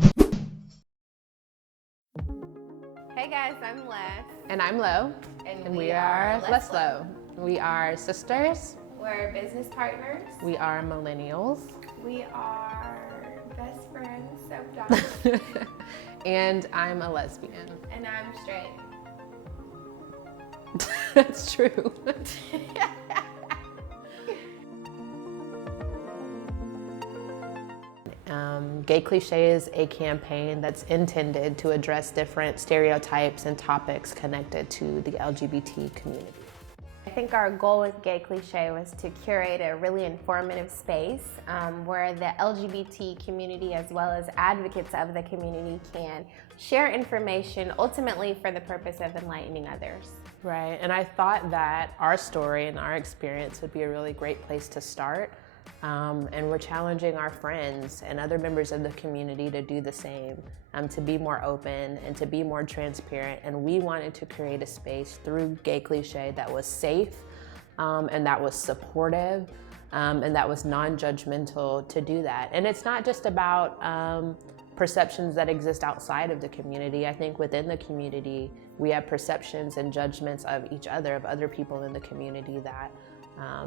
Hey guys, I'm Les. And I'm Lo. And we are Less Lo. We are sisters. We're business partners. We are millennials. We are best friends of John. And I'm a lesbian. And I'm straight. That's true. Gay Cliché is a campaign that's intended to address different stereotypes and topics connected to the LGBT community. I think our goal with Gay Cliché was to curate a really informative space where the LGBT community as well as advocates of the community can share information ultimately for the purpose of enlightening others. Right, and I thought that our story and our experience would be a really great place to start. And we're challenging our friends and other members of the community to do the same, to be more open and to be more transparent. And we wanted to create a space through Gay Cliché that was safe and that was supportive and that was non-judgmental to do that. And it's not just about perceptions that exist outside of the community. I think within the community, we have perceptions and judgments of each other, of other people in the community that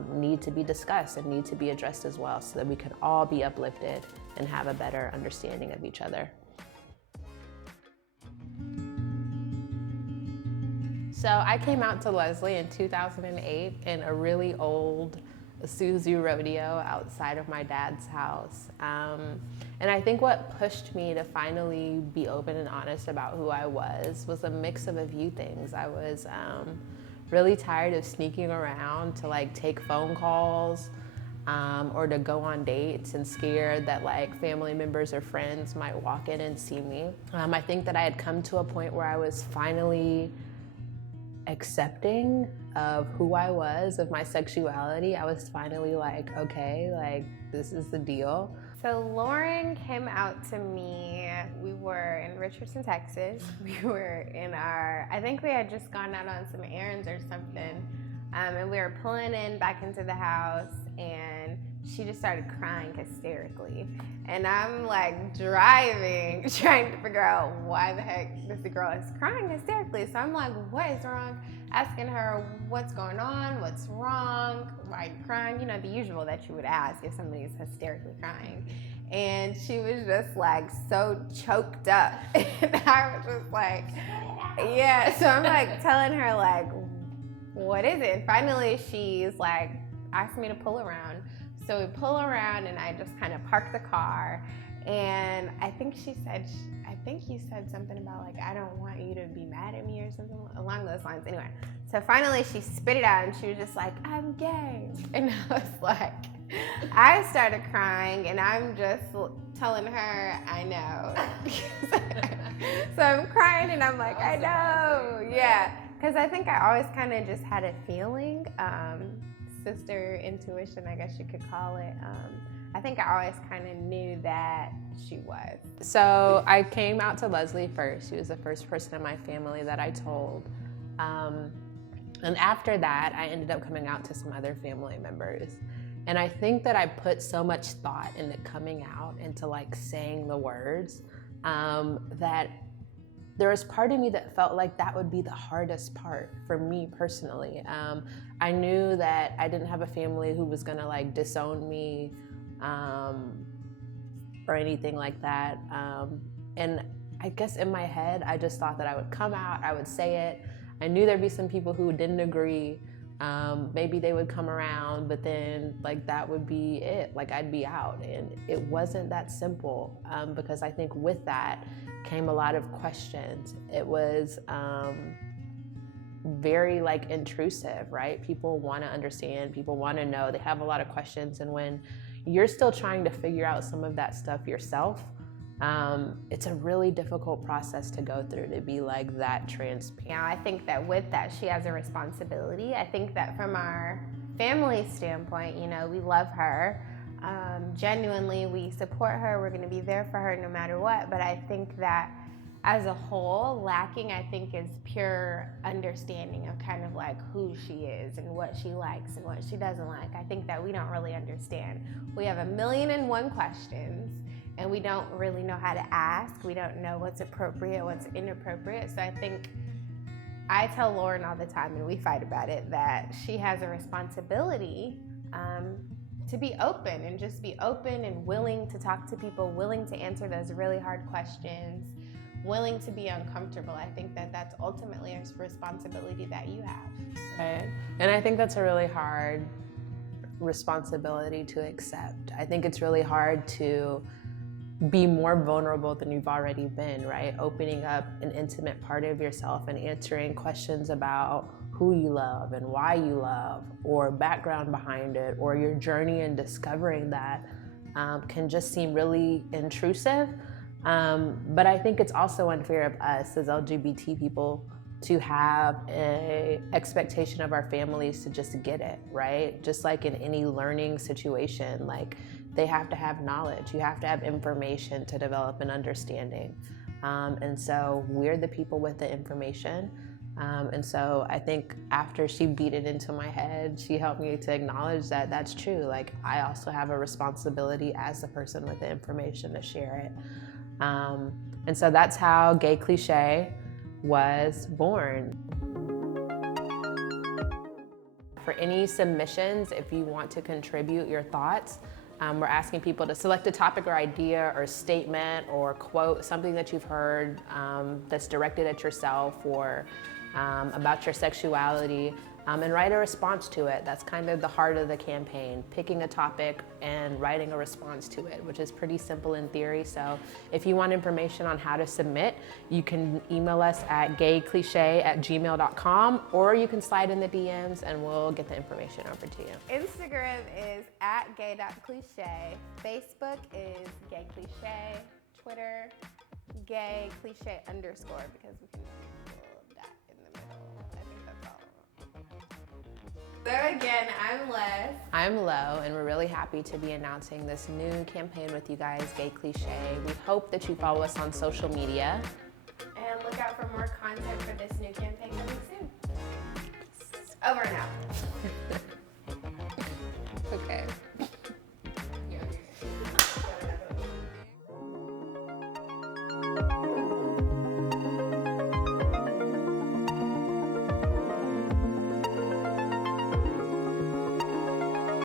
need to be discussed and need to be addressed as well, so that we can all be uplifted and have a better understanding of each other. So I came out to Leslie in 2008 in a really old Isuzu rodeo outside of my dad's house. And I think what pushed me to finally be open and honest about who I was a mix of a few things. I was really tired of sneaking around to like take phone calls or to go on dates and scared that like family members or friends might walk in and see me. I think that I had come to a point where I was finally accepting of who I was, of my sexuality. I was finally like, okay, like this is the deal. So Lauren came out to me, we were in Richardson, Texas. We were in I think we had just gone out on some errands or something. And we were pulling in back into the house and she just started crying hysterically. And I'm like driving, trying to figure out why the heck this girl is crying hysterically. So I'm like, what is wrong? Asking her what's going on, what's wrong, why are you crying? You know, the usual that you would ask if somebody's hysterically crying. And she was just like so choked up. And I was just like, yeah. So I'm like telling her like, what is it? And finally she's like, asked me to pull around. So we pull around and I just kind of park the car. And I think you said something about like, I don't want you to be mad at me or something along those lines. Anyway, so finally she spit it out and she was just like, I'm gay. And I was like, I started crying and I'm just telling her, I know. So I'm crying and I'm like, I know. Yeah, because I think I always kind of just had a feeling, sister intuition, I guess you could call it. I think I always kind of knew that she was. So I came out to Leslie first. She was the first person in my family that I told. And after that, I ended up coming out to some other family members. And I think that I put so much thought into coming out and to like saying the words that there was part of me that felt like that would be the hardest part for me personally. I knew that I didn't have a family who was gonna like disown me or anything like that. And I guess in my head, I just thought that I would come out, I would say it. I knew there'd be some people who didn't agree. Maybe they would come around, but then like that would be it, like I'd be out. And it wasn't that simple because I think with that came a lot of questions. It was very like intrusive, right? People want to understand, people want to know, they have a lot of questions. And when you're still trying to figure out some of that stuff yourself, it's a really difficult process to go through to be like that transparent. Yeah, I think that with that, she has a responsibility. I think that from our family standpoint, you know, we love her. Genuinely, we support her. We're going to be there for her no matter what. But I think that as a whole, lacking, I think, is pure understanding of kind of like who she is and what she likes and what she doesn't like. I think that we don't really understand. We have 1,000,001 questions. And and we don't really know how to ask. We don't know what's appropriate, what's inappropriate. So I think I tell Lauren all the time, and we fight about it, that she has a responsibility to be open and just be open and willing to talk to people, willing to answer those really hard questions, willing to be uncomfortable. I think that that's ultimately a responsibility that you have. Right. And I think that's a really hard responsibility to accept. I think it's really hard to be more vulnerable than you've already been, right? Opening up an intimate part of yourself and answering questions about who you love and why you love, or background behind it, or your journey in discovering that can just seem really intrusive. But I think it's also unfair of us as LGBT people to have an expectation of our families to just get it, right? Just like in any learning situation, like they have to have knowledge, you have to have information to develop an understanding. And so we're the people with the information. And so I think after she beat it into my head, she helped me to acknowledge that that's true. Like I also have a responsibility as the person with the information to share it. And so that's how Gay Cliché was born. For any submissions, if you want to contribute your thoughts, we're asking people to select a topic or idea or statement or quote, something that you've heard that's directed at yourself or about your sexuality, and write a response to it. That's kind of the heart of the campaign, picking a topic and writing a response to it, which is pretty simple in theory. So if you want information on how to submit, you can email us at gaycliche@gmail.com, or you can slide in the DMs and we'll get the information over to you. Instagram is @gay.cliche. Facebook is Gay Cliché. Twitter, Gay Cliché _ because we can So again, I'm Les. I'm Lo, and we're really happy to be announcing this new campaign with you guys, Gay Cliché. We hope that you follow us on social media. And look out for more content for this new campaign